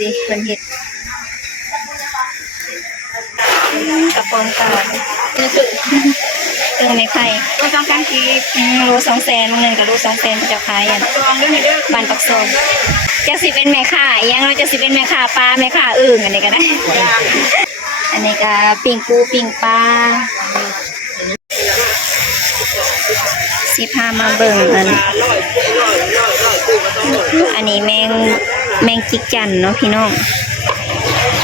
ดีเพิ่นเฮ็ดกระป๋องกาดนี่คือเรื่องในไข่ตัวต้องการกีบอืมโลสองแสนมึงหนึ่งกับโลสองแสนเจะขายอะลองด้วยนี่เด้อบ้านปักซอยจะสิเป็นแม่ค้ายังเราจะสิเป็นแม่ค้าปลาแม่ค้าอึ่งอันนี้ก็ได้ อันนี้ก็ปิ้งปูปิ้งปลา สิพามาเบิ่งอัน อันนี้แมงแมงจิกจันเนาะพี่น้อง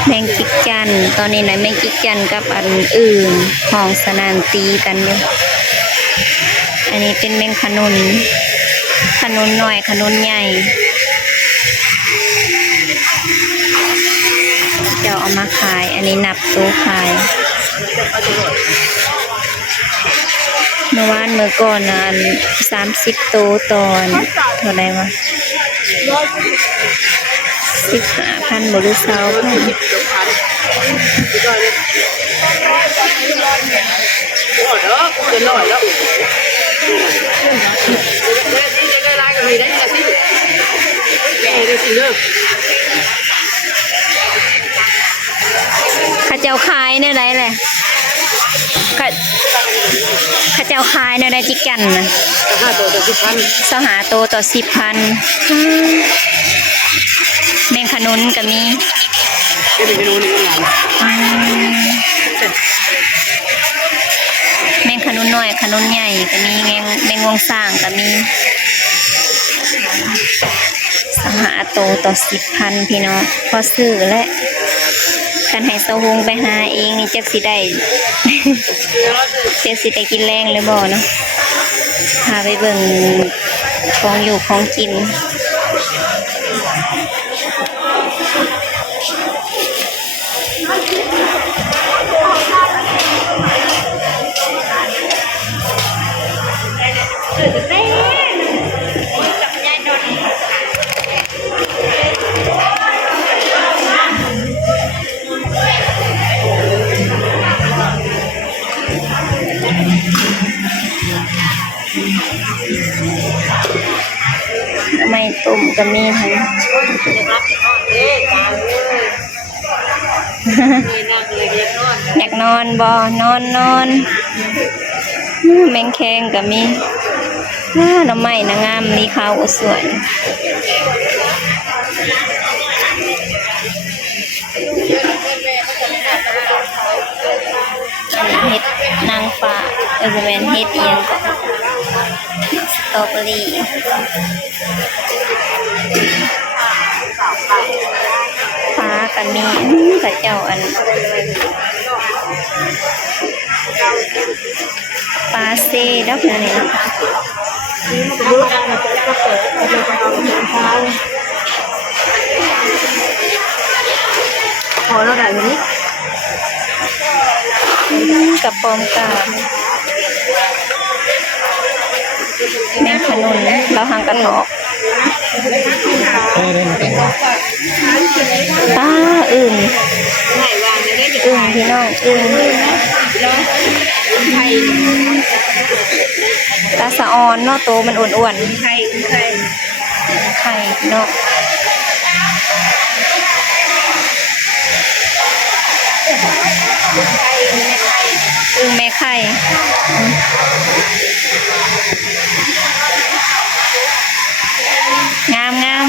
แมงจิกจัน ตอนนี้นะแมงจิกจันกับอันอื่นห้องสนานตีกันอยู่ อันนี้เป็นแมงขนุน ขนุนหน่อยขนุนใหญ่เจ้าเอามาขาย อันนี้นับตัวขาย มื่อวานเมื่อก่อนนะสามสิบตัวตอนเท่าไรวะสิบห้าพันบริษัทพันข้าเจ้าขายเนี่ยไรเลย ข้าข้าเจ้าขายเนี่ยไรจิกกันนะห้าตัวตัวสิบพันสหาโตวต่อสิบพันแมงขนุนก็มีก็มีเมนูหนึ่งงานอืมแมงขนุนน้อยขนุนใหญ่ก็มีแมงแมงวงสร้างก็มีสหาโตวต่อสิบพันพี่น้องพอซื้อและ กันให้สวงไปหาเองนี่จักสิได้จักสิได้กินแรงเลยบ่เนาะพาไปเบิ่งของอยู่ของกิน ก็มีทั้งเอ๊ะตายเลยมีนั่งเลยเรียนนอนอยากนอนบ่นอนนอนอื้อแมงแคงก็มีอ้าหน้ำไม้นางงามมีขาวอดสวยอันนี้เห็ดนางฟ้าเออบ่แม่นเห็ดเอียงก็ส ตรอเบอรี่ฟ้าก็มีอื้อพระเจ้าอันปลาเซ่ดอกนั่นนี่เนาะพอแล้วได้วันนี้อืมกับปอมกา ขนุนเราหางกระถอกปลาอึ่งไหนวางจะได้จะอึ่งพี่น้องอึ่งร้อยไทยตาสะออนเนาะโตมันอ้วนไทยไทยๆไข่พี่น้องอึ่งแม่ไข่งามงาม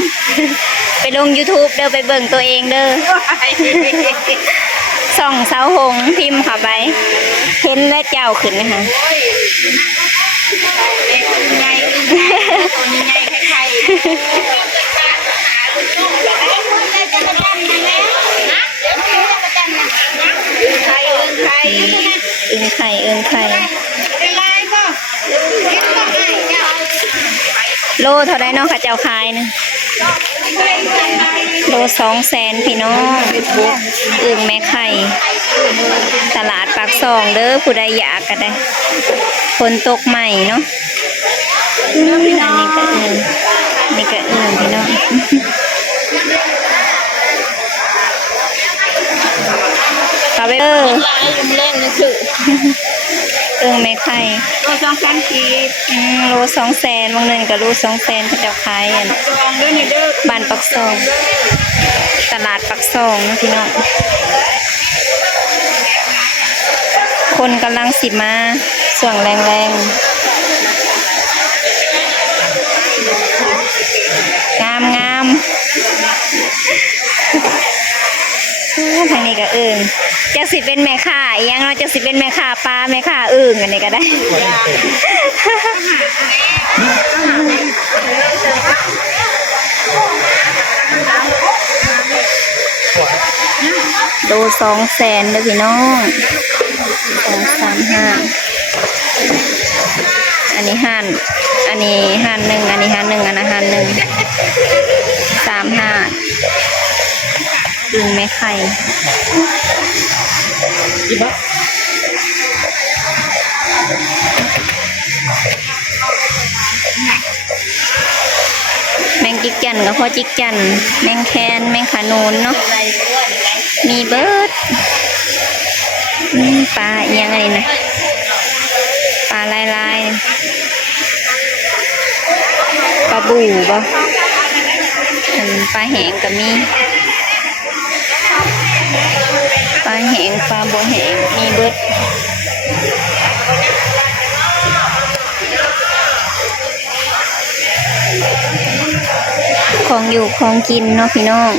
ไปล ง YouTube เด้อไปเบิ่งตัวเองเด้อส่องเสาหงส์พิมพ์เข้าไป เห็นแล้วเจ้าขึ้นนะคะโอ้ยเล็กใหญ่ตัวนี้ใหญ่ไข่ไข่เอิ้นไข่อึงไข่อึงไข่เป็นไรบ่เห็นบ่ให้เจ้าโลเท่าไรเนาะค่ะเจ้าขายนะ โลสองแสนพี่น้อง อึ่งแม่ไข่ ตลาดปากซองเด้อผู้ใดอยากก็ได้คนตกใหม่เนาะอันนี้ก็อึงนี่ก็อึงพี่น้องกลับไปเออลายยุ่มเล่นนี่คือ อึงแม่ไข่โลสองแสนกีบอืมโลสองแสนบางเดือนก็โลสองแสนเขาเจ้าขายอันจองด้วยนี่เด้อบ้านปักซองตลาดปักซองนะพี่น้องคนกำลังสิมาส่วงแรงๆ ทางนี้ก็อื่นจะสิเป็นแม่ค้าอีหยังเราะจะสิเป็นแม่ค้าปลาแม่ค้าอึ่งอันนี้ก็ได้ ดูสองแสนเด้อพี่น้องสองสามห้าอันนี้ห้านอันนี้ห้านหนึ่งอันนี้ห้านหนึ่งอันนั้นห้านหนึ่งสามห้า ดึงแม่ไข่กี่บาทแมงจิกจันกับพ่อจิกจัน แมงแคนแมงขานูนเนาะ มีเบิร์ดอืมปลาเอียงอะไรนะปลาลายลายๆปลาบูบ่อันปลาแหงก็มี ปลาแหงปลาบัวแหงมีเบิร์ดของอยู่ของกินเนาะพี่น้อง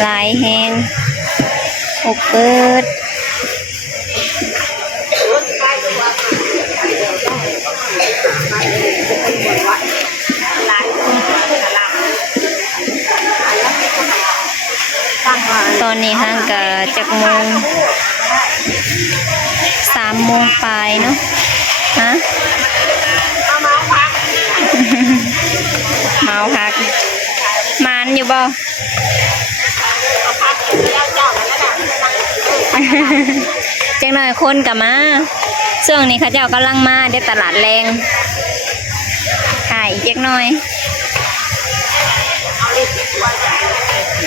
หลายแหงอกเบิด นนี้ห้างกะจักโมงสามโมงปลายเนาะฮะเอามาพักเมาพักมานอยู่บ่พักแล้วเจ้าแล้วน่ะจังหน่อยคนกลับมาช่วงนี้เขาเจ้ากำลังมาเดี๋ยวตลาดแรงขายอีกจักหน่อย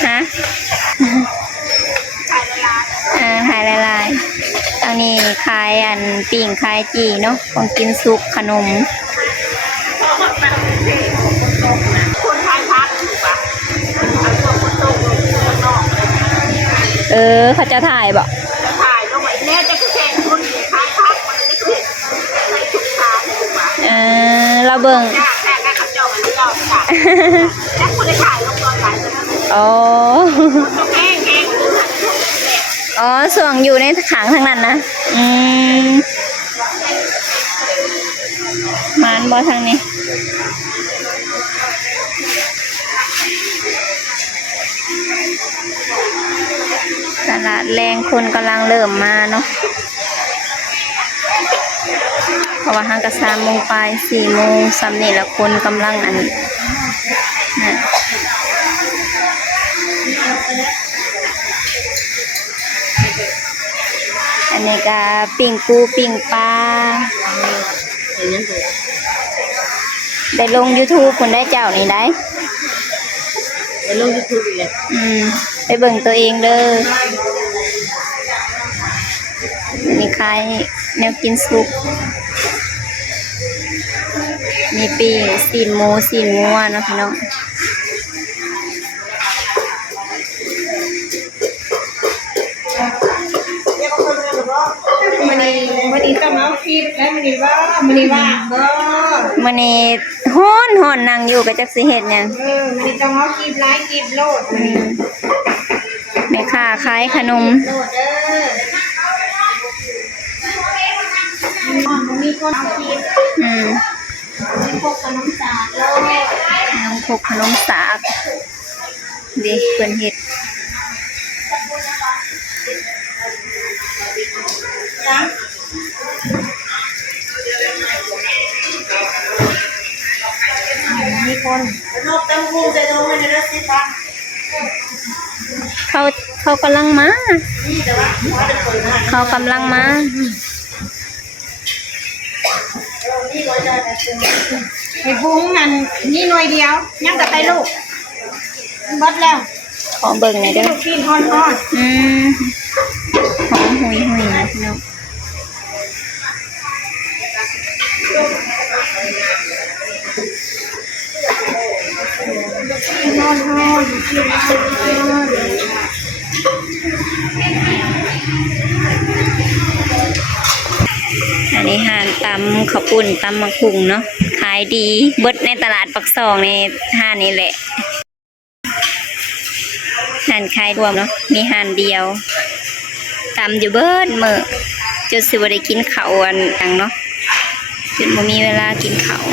ฮะ อ่าขายหลายๆอันนี้ขายอันปิ่งขายจีเนาะของกินซุปขนมคนทานพักถูกปะเอาตัวคนโตลงคนนอกเออเขาจะถ่ายบ่จะถ่ายลงไปแน่จะคือแข่งคนทานพักมันจะคือใส่ถุงเท้าถูกปะเออเราเบิ่งจ้าแค่แค่ขับเจ้ามันเจ้าจ้าแล้วคนได้ถ่ายลงตอ อ๋อส่วงอยู่ในขางทางนั้นนะ อืมมานบอทางนี้ ตลาดแรงคนกำลังเริ่มมาเนาะเพราะว่าห้างกระสามโมงปลายสี่โมงสำนี่ละคนกำลังอันนะ นี้ก็ปิ่งปูปิ่งปลาได้ลง YouTube คนได้เจ้านี่ได้ไปลงยูทูบเลยอืมไปเบิ่งตัวเองเด้ออันนี้ขายแนวกินซุป มีปีสีนหมูสีนงัวนะพี่น้อง นนี่มันนี่ต้องเอาฟีดแล้วมันนี่ว่ามันนี่ว่าเออมื้อนี้ฮ้อนฮ้อนนั่งอยู่ก็จักสิเฮ็ดหยังเออมันนี่ต้องเอากีบไลค์กีบโลดมันนี่แม่ค้าขายขนมโลดเด้อมันมีคนเอากีบอืมมีพวกขนมสาดโลดขนมครกขนมสากเด็กเพิ่นเฮ็ด นะมีคนนกเต็มหูใส่นมมันนะสิคะเขาเขากำลังมานี่แต่ว่าว่าเป็นคนนะเขากำลังมานี่ก็จะไอ้บุ้งนั่นนี่หน่วยเดียว ยังแต่ไปลูกบดแล้ว ขอเบิ่งหน่อยเด้อลูกกินฮอนฮอนอืม หอมหุยหุยนะพี่น้องนอนนอนนอนอันนี้ห่านตำข้าวปุ้นตำมะคุงเนาะขายดีเบิดในตลาดปักซองในห้านนี้แหละห่านขายรวมเนาะมีห่านเดียว ตำอยู่เบิดมือจนสิบได้กินข่าวอันอังเนาะจนบ่มีเวลากินข่าว